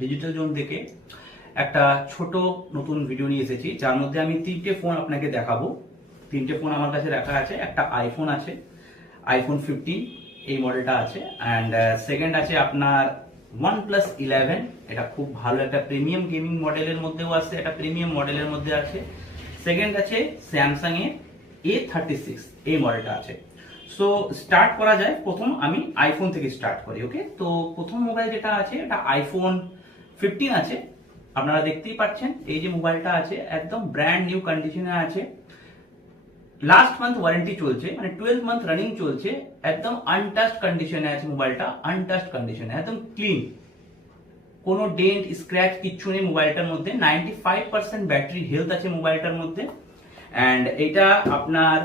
Digital zone থেকে একটা ছোট নতুন ভিডিও নিয়ে এসেছি, যার মধ্যে আমি তিনটে ফোন আপনাকে দেখাবো। তিনটে ফোন আমার কাছে রাখা আছে। একটা আইফোন আছে, আইফোন 15 এই মডেলটা আছে, অ্যান্ড সেকেন্ড আছে আপনার OnePlus 11। এটা খুব ভালো একটা প্রিমিয়াম গেমিং মডেলের মধ্যেও আছে, একটা প্রিমিয়াম মডেলের মধ্যে আছে। সেকেন্ড আছে স্যামসাং এর A36 এই মডেলটা আছে। সো স্টার্ট করা যায়। প্রথম আমি আইফোন থেকে স্টার্ট করি। ওকে, তো প্রথম মোবাইল যেটা আছে এটা আইফোন 15 আছে। আপনারা দেখতেই পাচ্ছেন এই যে মোবাইলটা আছে একদম ব্র্যান্ড নিউ কন্ডিশনে আছে। লাস্ট মান্থ ওয়ারেন্টি চলছে, মানে 12 মান্থ রানিং চলছে। একদম আনটাস্ট কন্ডিশনে আছে মোবাইলটা, আনটাস্ট কন্ডিশনে, একদম ক্লিন, কোনো ডেন্ট স্ক্র্যাচ কিচ্ছু নেই মোবাইলটার মধ্যে। 95% ব্যাটারি হেলথ আছে মোবাইলটার মধ্যে। অ্যান্ড এটা আপনার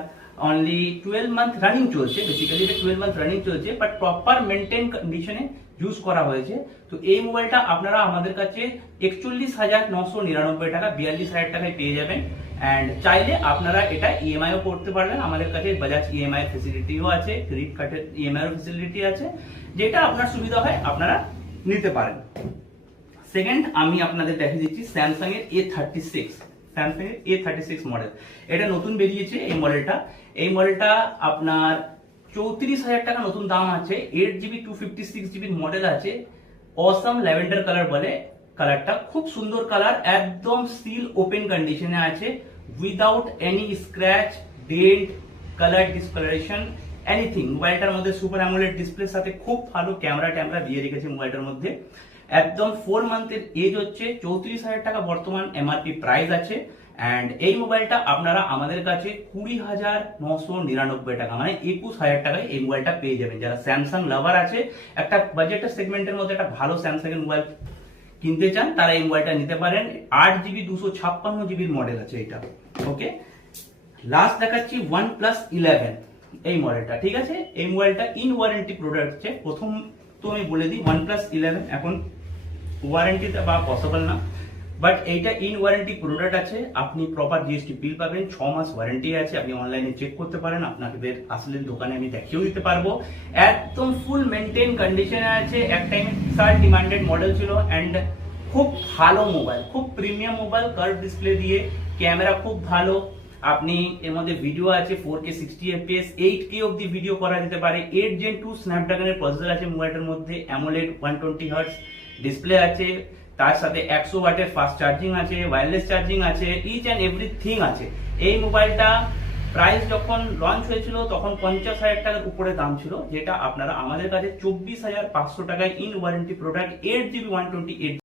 অনলি 12 মান্থ রানিং চলছে। বেসিক্যালি এটা 12 মান্থ রানিং চলছে, বাট প্রপার মেনটেন কন্ডিশনে ইউজ করা হয়েছে। তো এই মোবাইলটা আপনারা আমাদের কাছে 41,999 টাকা, 42,000 টাকায় পেয়ে যাবেন। অ্যান্ড চাইলে আপনারা এটা ইএমআইও করতে পারবেন। আমাদের কাছে বাজাজ ইএমআই ফেসিলিটিও আছে, ক্রেডিট কার্ডের ইএমআই ফেসিলিটি আছে, যেটা আপনার সুবিধা হয় আপনারা নিতে পারেন। সেকেন্ড আমি আপনাদের দেখিয়ে দিচ্ছি স্যামসাং এর A36, স্যামসাং এর A36 মডেল। এটা নতুন বেরিয়েছে এই মডেলটা। এই মডেলটা আপনার 34,000 টাকা নতুন দাম আছে। 8GB 256GB মডেল আছে। অসাম ল্যাভেন্ডার কালার বলে কালারটা, খুব সুন্দর কালার, একদম সিল ওপেন কন্ডিশনে আছে, without any scratch, dent, colour discolouration, anything. মোবাইলটার মধ্যে সুপার অ্যামোলেড ডিসপ্লের সাথে খুব ভালো ক্যামেরা ট্যামেরা দিয়ে রেখেছে মোবাইলটার মধ্যে। একদম 4 মান্থের এজ হচ্ছে। 34,000 টাকা বর্তমান এমআরপি প্রাইস আছে। অ্যান্ড এই মোবাইলটা আপনারা আমাদের কাছে 20,999 টাকা, মানে 21,000 টাকায় এই মোবাইলটা পেয়ে যাবেন। যারা স্যামসাং লাভার আছে, একটা বাজেটের সেগমেন্টের মধ্যে একটা ভালো স্যামসাং এর মোবাইল কিনতে চান, তারা এই মোবাইলটা নিতে পারেন। 8GB 256GB মডেল আছে এটা। ওকে, লাস্ট দেখাচ্ছি OnePlus 11 এই মডেলটা। ঠিক আছে, এই মোবাইলটা ইন ওয়ারেন্টি প্রোডাক্ট আছে। প্রথম তো আমি বলে দিই, OnePlus 11 এখন ওয়ারেন্টিতে বা পসিবল না, বাট এইটা ইন ওয়ারেন্টি প্রোডাক্ট আছে। আপনি প্রপার জিএসটি বিল পাবেন, 6 মাস ওয়ারেন্টি আছে। আপনি অনলাইনে চেক করতে পারেন, আপনাদের আসলে দোকানে আমি দেখিয়েও দিতে পারবো। একদম ফুল মেনটেন কন্ডিশনে আছে। এক টাইমে বিশাল ডিমান্ডেড মডেল ছিল, অ্যান্ড খুব ভালো মোবাইল, খুব প্রিমিয়াম মোবাইল, কার্ভ ডিসপ্লে দিয়ে, ক্যামেরা খুব ভালো। আপনি এর মধ্যে ভিডিও আছে 4K 60fps, 8K অব্দি ভিডিও করা যেতে পারে। 8 Gen 2 স্ন্যাপড্রাগনের প্রসেসর আছে মোবাইলটার মধ্যে, অ্যামোলেড 120Hz ডিসপ্লে আছে, তার সাথে 100 ওয়াটের ফাস্ট চার্জিং আছে, ওয়্যারলেস চার্জিং আছে, ইচ অ্যান্ড এভরিথিং আছে। এই মোবাইলটা প্রাইস যখন লঞ্চ হয়েছিল তখন 50,000 টাকার উপরে দাম ছিল, যেটা আপনারা আমাদের কাছে 24,500 টাকায় ইন ওয়ারেন্টি প্রোডাক্ট 8GB 128